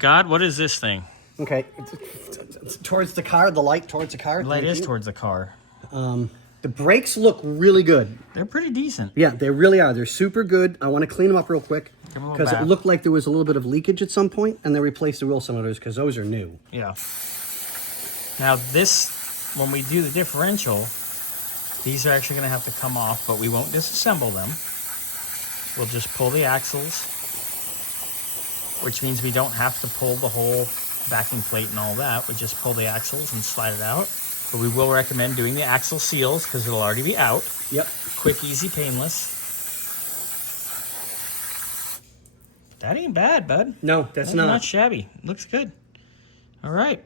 God, what is this thing? Okay, it's towards the car, the light towards the car. The light is towards the car. The brakes look really good. They're pretty decent. Yeah, they really are. They're super good. I want to clean them up real quick because it looked like there was a little bit of leakage at some point, and they replaced the wheel cylinders because those are new. Yeah. Now this, when we do the differential, these are actually going to have to come off, but we won't disassemble them. We'll just pull the axles, which means we don't have to pull the whole backing plate and all that. We just pull the axles and slide it out. But we will recommend doing the axle seals because it'll already be out. Yep. Quick, easy, painless. That ain't bad, bud. No, that's not shabby. Looks good. All right.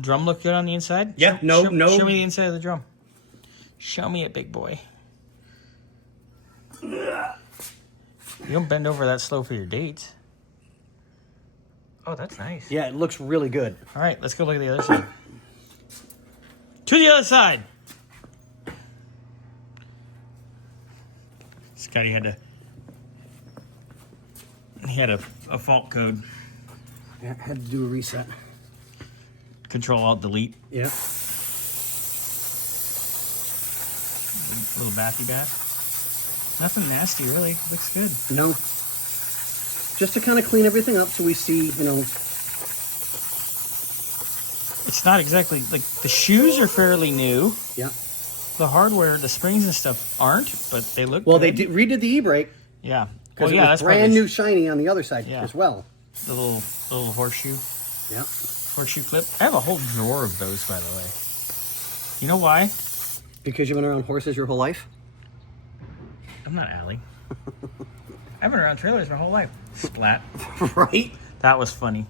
Drum look good on the inside? Yeah, no. Show me the inside of the drum. Show me it, big boy. You don't bend over that slow for your dates. Oh, that's nice. Yeah, it looks really good. All right, let's go look at the other side. To the other side. Scotty had a fault code. Yeah, had to do a reset. Control Alt Delete. Yeah. Little bathy bath. Nothing nasty, really. Looks good. No. Just to kind of clean everything up so we see, you know. It's not exactly, like, the shoes are fairly new. Yeah. The hardware, the springs and stuff aren't, but they look well, good. they redid the e-brake. Yeah. Because well, it was brand new shiny on the other side as well. The little horseshoe. Yeah. Horseshoe clip. I have a whole drawer of those, by the way. You know why? Because you've been around horses your whole life? I'm not Allie. I've been around trailers my whole life. Splat. Right? That was funny.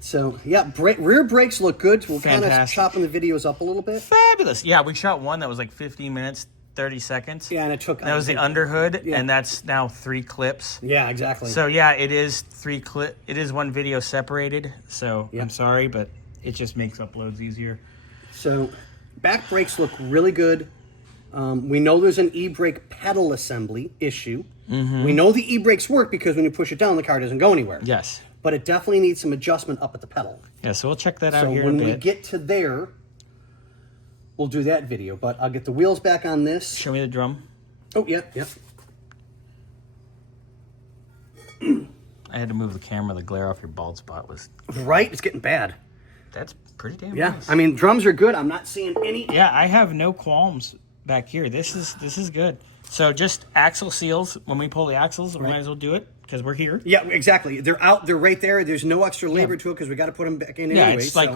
So, yeah, rear brakes look good. We're kind of Fantastic. chopping the videos up a little bit. Fabulous. Yeah, we shot one that was like 15 minutes, 30 seconds. Yeah, and it took... That was the underhood, yeah. and that's now 3 clips. Yeah, exactly. So, yeah, it is it is one video separated, so yeah. I'm sorry, but it just makes uploads easier. So, back brakes look really good. We know there's an e-brake pedal assembly issue. Mm-hmm. We know the e-brakes work because when you push it down, the car doesn't go anywhere. Yes. But it definitely needs some adjustment up at the pedal. Yeah, so we'll check that out here So in a bit. when we get to there, we'll do that video. But I'll get the wheels back on this. Show me the drum. Oh, yeah, yeah. I had to move the camera. The glare off your bald spot was... Right? It's getting bad. That's pretty damn Yeah, nice. I mean, drums are good. I'm not seeing any... Yeah, I have no qualms back here. This is good. So just axle seals. When we pull the axles, we might as well do it because we're here. Yeah, exactly. They're out. They're right there. There's no extra labor to it because we got to put them back in anyway. Yeah, it's like,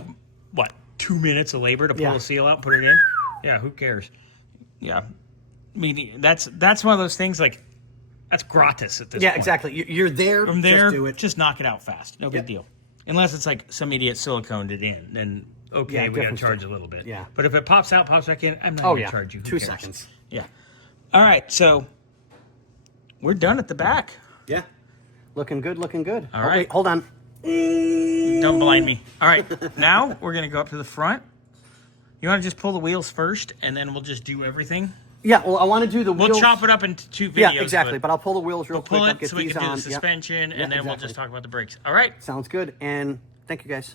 what, 2 minutes of labor to pull a seal out, put it in? Yeah, who cares? Yeah. I mean, that's one of those things, like, that's gratis at this point. Yeah, exactly. You're there. From there, just do it. Just knock it out fast. No big deal. Unless it's like some idiot siliconed it in, then okay, we got to charge a little bit. Yeah. But if it pops out, pops back in, I'm not going to charge you. Who 2 cares? seconds. Yeah. All right, so we're done at the back. Yeah. Looking good, looking good. All right. Wait, hold on. Don't blind me. All right, now we're going to go up to the front. You want to just pull the wheels first, and then we'll just do everything? Yeah, well, I want to do the wheels. We'll chop it up into 2 videos. Yeah, exactly. But I'll pull the wheels real quick. Pull I'll it get so we these can do on. the suspension, Yeah, and then we'll just talk about the brakes. All right. Sounds good. And thank you, guys.